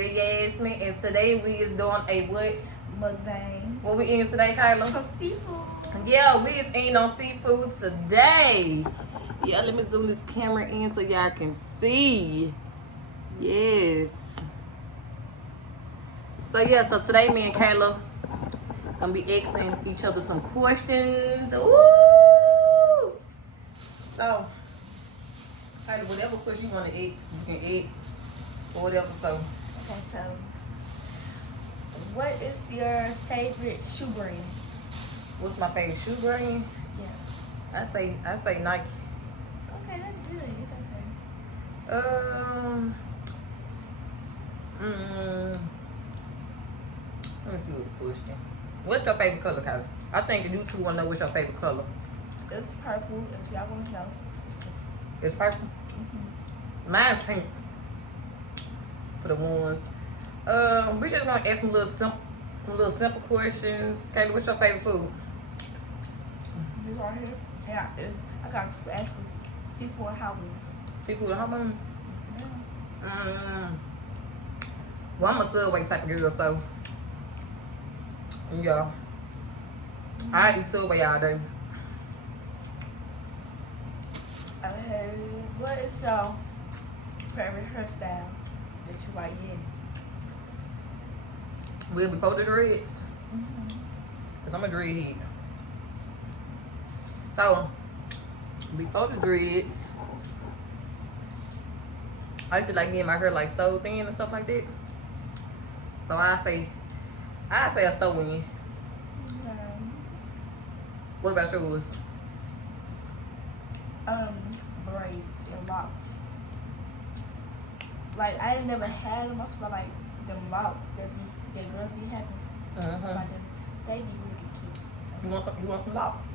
your Yasmin, and today we is doing a what? Mukbang. What we eating today, Kyla? Some seafood. Yeah, we is eating on seafood today. Yeah, let me zoom this camera in so y'all can see. Yes. So yeah, so today me and Kayla gonna be asking each other some questions. Woo! So, Kayla, whatever question you want to eat, you can eat or whatever. So, Okay, so what is your favorite shoe brand? what's my favorite shoe brand? Yeah. I say Nike. Okay, that's good. It's your turn. Let me see what the question. What's your favorite color, Kyla? I think you two wanna know what's your favorite color. It's purple. If y'all want to know. It's purple. Mine's pink. For the ones. We just gonna ask some little simple questions. Kayla, what's your favorite food? This right here. Yeah, I got actually seafood and hot wings. Seafood, how many? Yes, ma'am. Well, I'm a Subway type of girl, so yeah. I eat Subway all day. Okay, what is your favorite hairstyle that you like getting? Well, before the dreads, cause I'm a dreadhead. So before the dreads, I used to like getting my hair like so thin and stuff like that. So I say a sew-in. What about yours? Braids and locks. Like I ain't never had them much, but like the locks that girls be having, like they be really cute. You want some locks?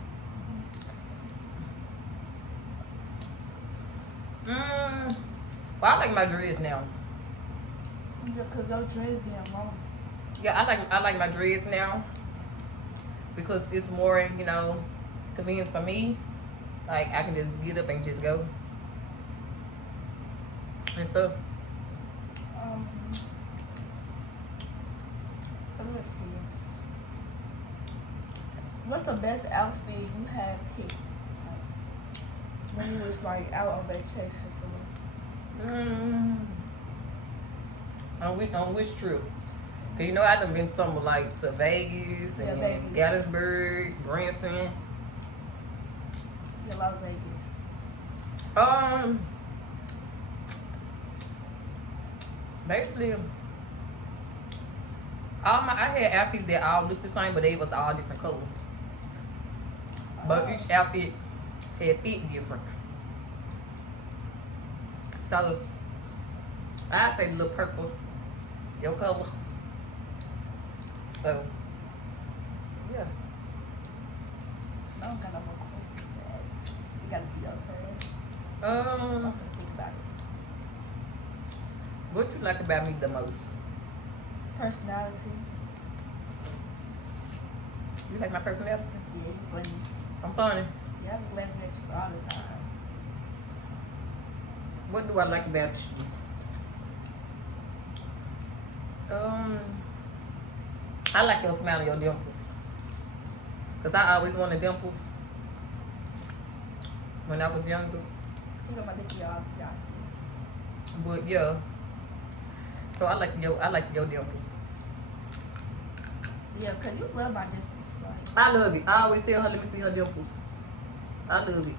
Well, I like my dreads now. Yeah, cause your dreads getting long. Yeah, I like my dreads now because it's more, convenient for me. Like I can just get up and just go and stuff. Let's see. What's the best outfit you have picked? Like, when you was like out on vacation somewhere? On which trip? Cause I done been somewhere like to Vegas and Vegas. Gatlinburg, Branson. Yeah, Las Vegas. Basically, I had outfits that all looked the same, but they was all different colors. But each outfit had fit different. So I say the little purple, your color. So yeah. I don't got no more questions to ask. It gotta be your turn. Um, I'm gonna think about it. what you like about me the most? Personality. You like my personality? Yeah, you funny. I'm funny. Yeah, I be laughing at you all the time. What do I like about you? I like your smile and your dimples. Cause I always wanted dimples when I was younger. You got my dick y'all see. But yeah. So I like your dimples. Yeah, cause you love my difference. Like, I love it. I always tell her, let me see her dimples. I love it.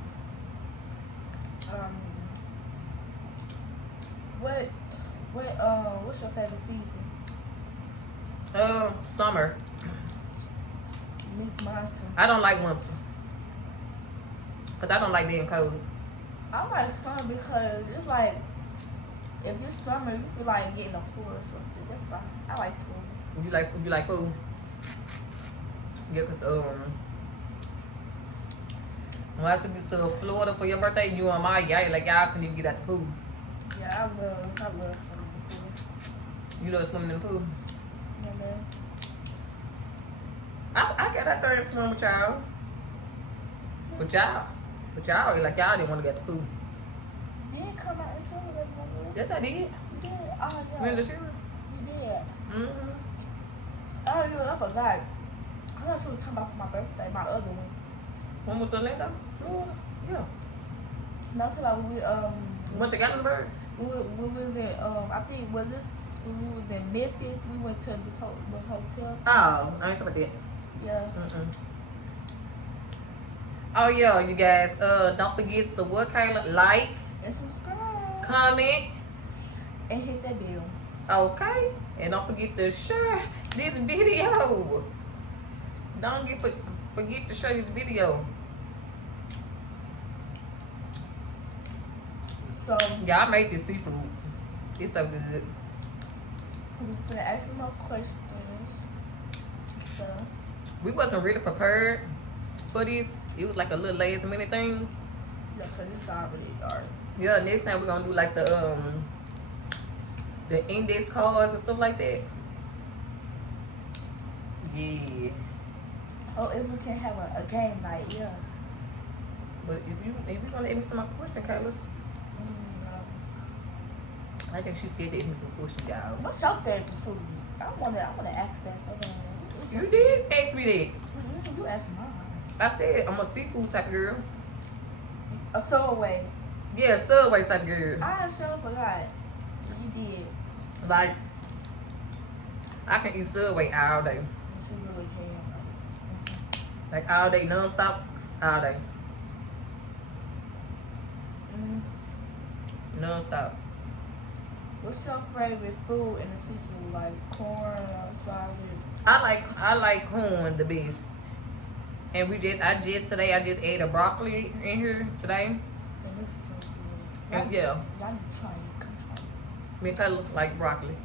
what's your favorite season? Summer. Me, mine too. I don't like winter. Cause I don't like being cold. I like summer because it's like, if it's summer, you feel like getting a pool or something. That's fine. I like pools. You like pool? Yeah, cause when I took you to Florida for your birthday, you and my y'all couldn't even get out the pool. Yeah, I love swimming in the pool. You love swimming in the pool? Yeah, man. I got out there and swim with y'all. With y'all. Like y'all didn't want to get the pool. You didn't come out and swim with us, my girl. Yes, I did. You did? Oh, yeah. Remember the shooter? You forgot. I thought you were talking about for my birthday, my other one. One with Orlando, Florida. Yeah. No, I'm talking about when we Went to Gatlinburg. we was in I think was this when we was in Memphis. We went to this hotel. Oh, I ain't talking about that. Yeah. Oh yeah, you guys. Don't forget to what, Kayla? Like, And subscribe. comment, And hit that bell. okay, and don't forget to share this video. Don't forget to share this video. So Yeah, I made this seafood. It's so good. we're gonna ask some more questions. So We wasn't really prepared for this. It was like a little last minute thing. yeah, cause it's already dark. Yeah, next time we're gonna do like the index cards and stuff like that. Yeah. Oh, if we can have a game night, yeah. But if you gonna ask me some more questions, Carlos, I think she's scared to ask me some questions, y'all. What's your favorite food? I wanna ask that so bad. You did ask me that. You asked mine. I said I'm a seafood type of girl. A Subway. Yeah, Subway type of girl. I sure forgot. You did. Like, I can eat Subway all day. She really can. Like all day, non-stop, all day. Non-stop. What's your favorite food in the seafood? Like corn or fried with? I like corn the best. And I just ate a broccoli in here today. And it's so good. And yeah, Y'all need to try it. Come try it. me I look like broccoli.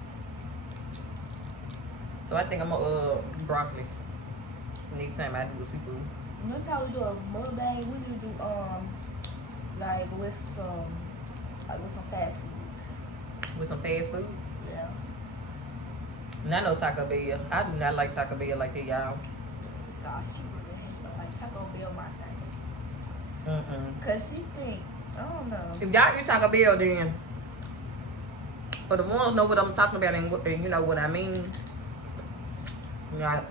So I think I'm gonna broccoli next time I do a seafood. Next time we do a mukbang, we need to do like with some fast food. With some fast food. Yeah. And I know Taco Bell. I do not like Taco Bell like that, y'all. Nah, she really hate like Taco Bell my thing. Mm-mm. Cause she think, I don't know. If y'all eat Taco Bell, then for the ones know what I'm talking about and you know what I mean. Not.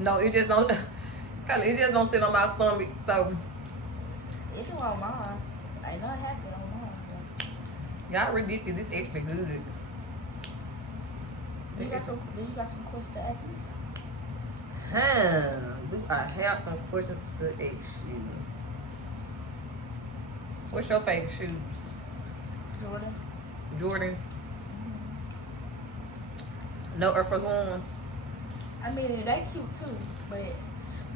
No, it just don't. It just don't sit on my stomach. So It's on mine. I not happy on mine. y'all ridiculous. It's actually good. Do you got some questions to ask me? Do I have some questions to ask you? What's your favorite shoes? Jordan. Jordans. No Air Force One. I mean, they cute too, but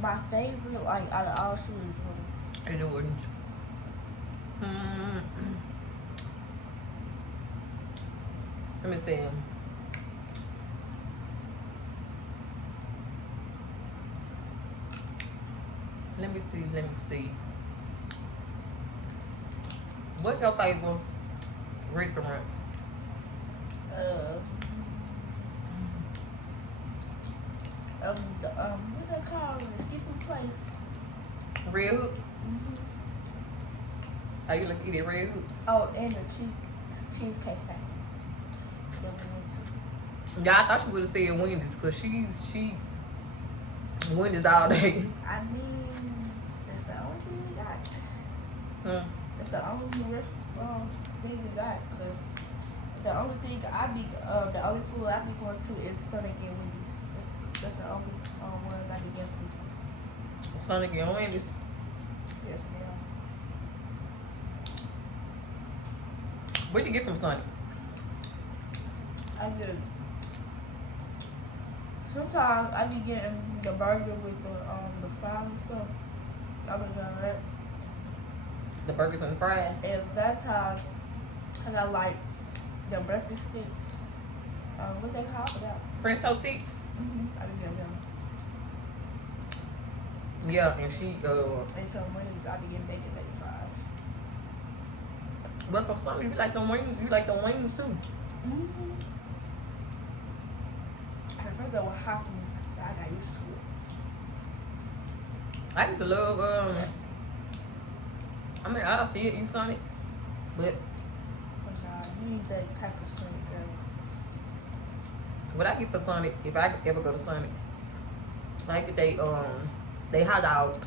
my favorite, like out of all shoes, is Jordan. Jordans. Let me see. Let me see. What's your favorite restaurant? What's that called? The seafood place. Red Hook? Are you like to eat at Red Hook? Oh, and the cheesecake factory. Yeah, I thought she would have said Wendy's because she Wendy's all day. I mean, it's the only thing we got. Hmm. It's the only thing we got, cause the only thing the only food I be going to is Sonic and Wendy's. That's the only ones I be going to. Sonic and Wendy's. Yes, ma'am. Where'd you get from Sonic? I do. Sometimes I be getting the burger with the fries and stuff. I be doing that. The burgers and the fries. And that time, I got like the breakfast sticks. What they call that? French toast sticks? I be getting them. Yeah, and she And some wings, I be getting bacon fries. but for some you like the wings, too. At first that was hot for me, but I got used to it. I used to love I mean I still eat Sonic, but But nah, you need that type of Sonic girl. What I get for Sonic, if I ever go to Sonic, I get they hot dog.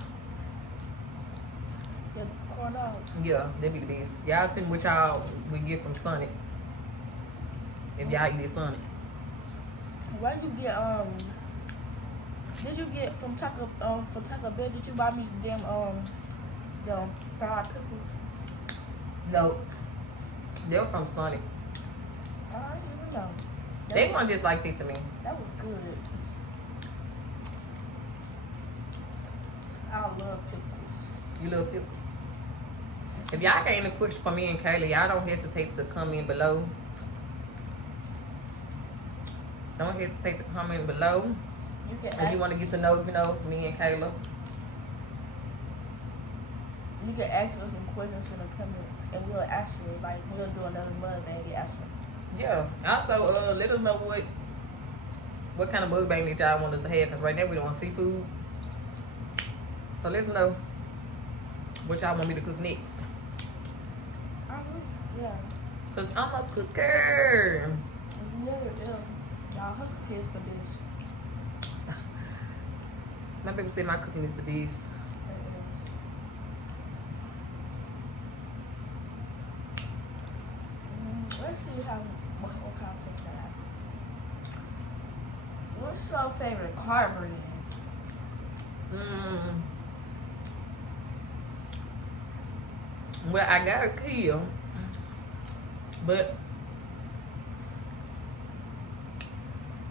Yeah, corn dog. Yeah, they be the best. Y'all tell me what y'all would get from Sonic. If y'all eat at Sonic. Why you get did you get from Taco Bell? Did you buy me them fried pickles? No. They were from Sonic. I don't even know. They weren't just like this to me. That was good. I love pickles. You love pickles. If y'all got any questions for me and Kayla, y'all don't hesitate to comment below. Don't hesitate to comment below. You can If you want to get to know, me and Kayla. You can ask us some questions in the comments, and we'll answer it. Like, we'll do another mukbang answer. Yeah. Also, let us know what kind of mukbang that y'all want us to have. Because right now we don't want seafood. So let us know what y'all want me to cook next. Yeah. Because I'm a cooker. Y'all, her cooking is the best. My baby said my cooking is the best. Let's see what kind of cooking I have. What's your favorite car brand? Well, I got a Kia, but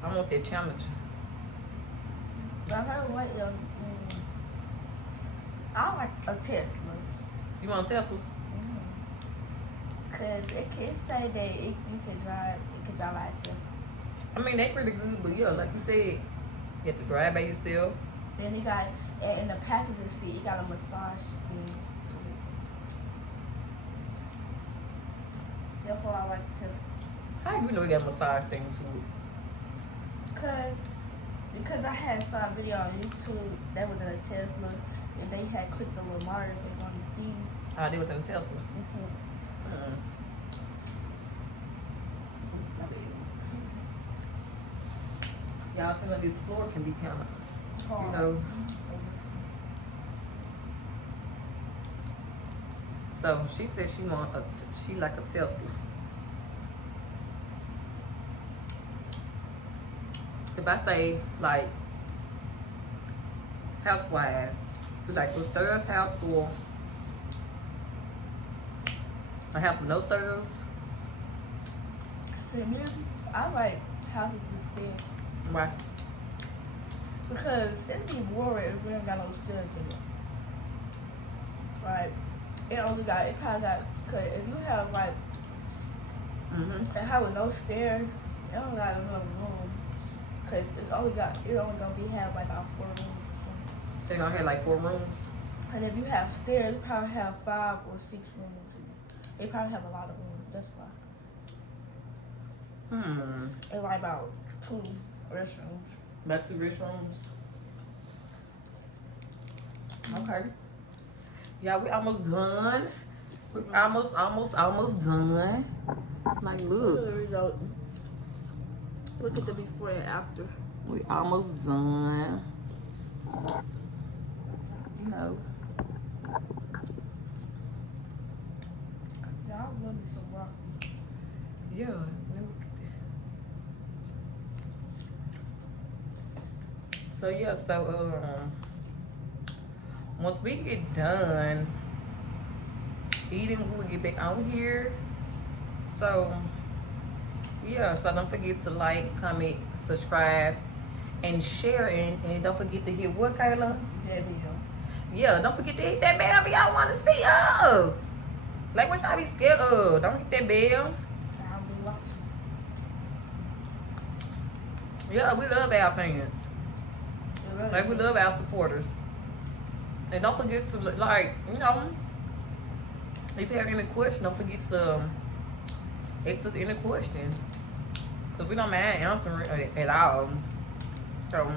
I want that Challenger. I heard what I like a Tesla. You want a Tesla? Cause it can say that you can drive by itself. I mean, they pretty good, but yeah, like you said, you have to drive by yourself. And it got in the passenger seat, it got a massage thing to it. That's why I like Tesla. How you know you got a massage thing to it? Because I had saw a video on YouTube that was in a Tesla, and they had clicked the little marker thing on the thing. Oh, they was in a Tesla. Y'all see, this floor can be kind of, you know. So she said she like a Tesla. If I say like house-wise, it's like the stairs house or a house with no stairs. See, me, I like houses with stairs. Why? Because it'd be boring if we ain't got no stairs in it. Right? It probably got, cause if you have like a house with no stairs, it don't got enough room. Cause it's only gonna have like about 4 rooms or something. They're gonna have like 4 rooms. And if you have stairs, you probably have 5 or 6 rooms. They probably have a lot of rooms. That's why. It's like about 2 restrooms. About 2 restrooms. Okay. Yeah, we almost done. We almost done. Like, Look look. at the result. Look at the before and after. We almost done. You know. Y'all love me some rock. Yeah. Let me look at that. So yeah, once we get done eating, we'll get back on here. So yeah, so don't forget to like, comment, subscribe, and share, and don't forget to hit what, Kayla? That video. Yeah, don't forget to hit that bell if y'all want to see us. Like, what y'all be scared of? Don't hit that bell. I'll be watching. Yeah, we love our fans. Really Like, we love our supporters. And don't forget to, like, you know, if you have any questions, don't forget to ask us any questions. Because we don't mind answering at all. So,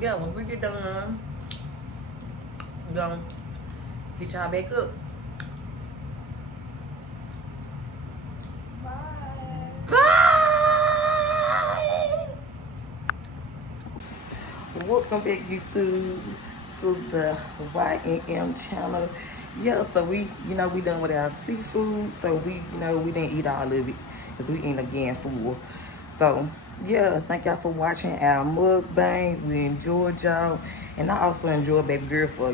yeah, once we get done, we're going to get y'all back up. Bye. welcome back YouTube to the YNM channel. Yeah, so we done with our seafood, so we didn't eat all of it because we end up getting full. So yeah, thank y'all for watching our mukbang. We enjoyed y'all, and I also enjoyed baby girl for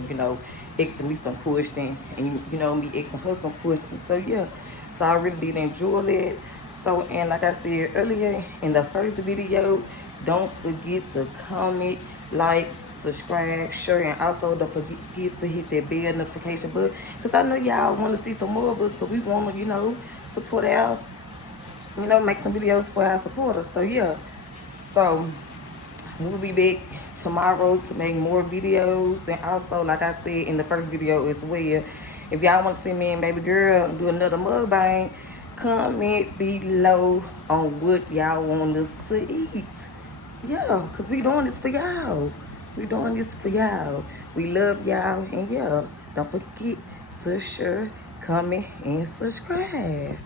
asking me some questions, and me asking her some questions. So yeah, so I really did enjoy that. So, and like I said earlier in the first video, don't forget to comment, like, subscribe, share, and also don't forget to hit that bell notification button, because I know y'all want to see some more of us, but we want to support our, make some videos for our supporters. So yeah, so we'll be back tomorrow to make more videos. And also, like I said in the first video as well, if y'all want to see me and baby girl do another mukbang, comment below on what y'all want us to eat. Yeah, because we doing this for y'all. We doing this for y'all. We love y'all. And yeah, don't forget to share, comment, and subscribe.